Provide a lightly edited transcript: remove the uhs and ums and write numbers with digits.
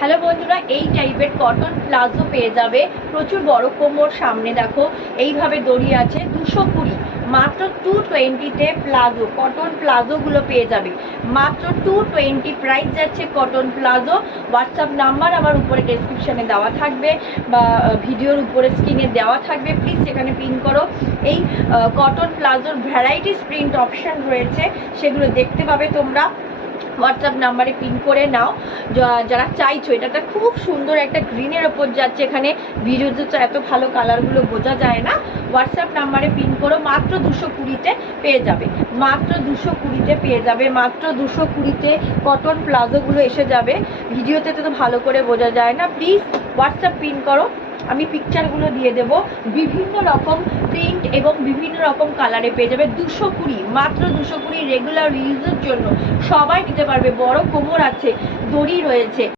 Hello বন্ধুরা, এই টাইপের কটন প্লাজো পেয়ে যাবে। প্রচুর বড় কোমর, সামনে দেখো এইভাবে দড়ি আছে। 220, মাত্র 220-তে প্লাজো, কটন প্লাজোগুলো পেয়ে যাবে মাত্র 220 প্রাইস যাচ্ছে কটন প্লাজো। হোয়াটসঅ্যাপ নাম্বার আমার উপরে ডেসক্রিপশানে দেওয়া থাকবে বা ভিডিওর উপরে স্ক্রিনে দেওয়া থাকবে, প্লিজ সেখানে পিন করো। এই কটন প্লাজোর ভ্যারাইটিস প্রিন্ট অপশান রয়েছে, সেগুলো দেখতে পাবে তোমরা। হোয়াটসঅ্যাপ নাম্বারে পিন করে নাও যারা চাইছো। এটা খুব সুন্দর একটা গ্রিনের ওপর যাচ্ছে, এখানে ভিডিওতে তো এত ভালো কালারগুলো বোঝা যায় না। হোয়াটসঅ্যাপ নাম্বারে পিন করো, মাত্র 220-তে পেয়ে যাবে, মাত্র 220-তে পেয়ে যাবে, মাত্র 220-তে কটন প্লাজোগুলো এসে যাবে। ভিডিওতে তো ভালো করে বোঝা যায় না, প্লিজ হোয়াটসঅ্যাপ পিন করো, আমি পিকচারগুলো দিয়ে দেবো। বিভিন্ন রকম প্রিন্ট এবং বিভিন্ন রকম কালারে পেয়ে যাবে। 220, মাত্র 220, রেগুলার ইউজের জন্য সবাই নিতে পারবে। বড় কোমর আছে, দড়ি রয়েছে।